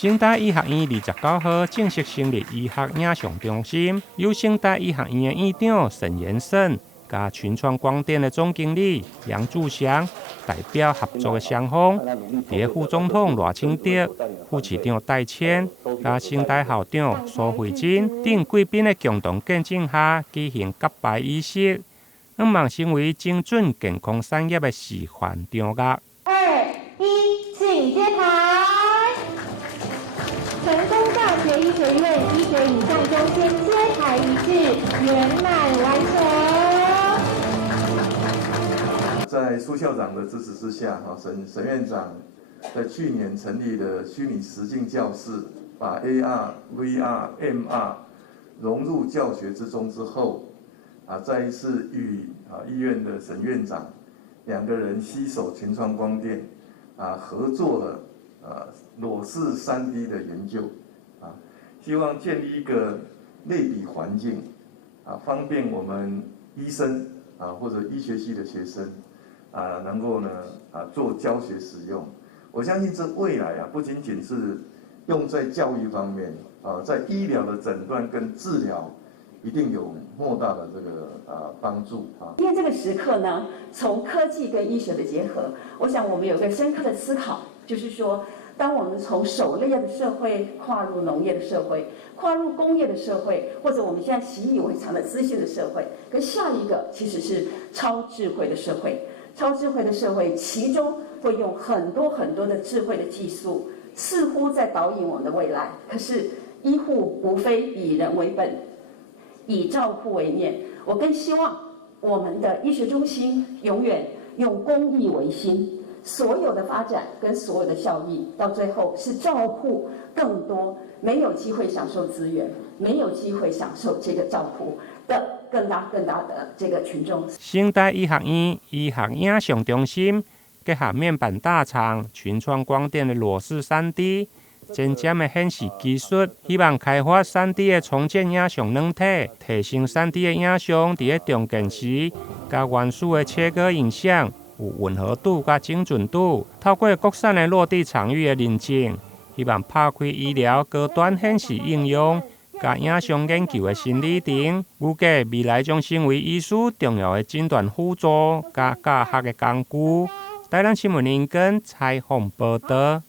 成大医学院29号正式成立医学影像中心，由成大医学院的院长沈延胜、加群创光电的总经理杨柱祥代表合作的双方，伫副总统赖清德、副市长戴谦、加成大校长苏慧珍等贵宾的共同见证下举行揭牌仪式，希望成为精准健康产业的示范场合。2、1，请揭牌。成功大学医学院医学影像中心揭牌仪式圆满完成。在苏校长的支持之下，沈院长在去年成立了虚拟实境教室，把 AR、VR、MR 融入教学之中之后，再一次与医院的沈院长两个人携手群创光电，合作了裸视3D 的研究，希望建立一个类比环境，方便我们医生或者医学系的学生能够呢做教学使用。我相信这未来不仅仅是用在教育方面，在医疗的诊断跟治疗一定有莫大的这个帮助今天这个时刻呢，从科技跟医学的结合，我想我们有个深刻的思考，就是说，当我们从狩猎的社会跨入农业的社会，跨入工业的社会，或者我们现在习以为常的资讯的社会，跟下一个其实是超智慧的社会。超智慧的社会，其中会用很多很多的智慧的技术，似乎在导引我们的未来。可是医护无非以人为本，以照护为念。我更希望我们的医学中心永远用公益为心，所有的发展跟所有的效益，到最后是照顾更多没有机会享受资源、没有机会享受这个照顾的更大的这个群众。成大医学院医学影像中心结合面板大厂群创光电的裸视3D。渐渐的显示技术，希望开发3D 的重建影像软体，提升3D 的影像伫咧重建时，甲原始的切割影像有吻合度甲精准度。透过国产的落地场域的认证，希望拍开医疗高端显示应用，甲影像研究的新里程。预计未来将成为医师重要的诊断辅助甲教学的工具。台南新闻林根采访报道。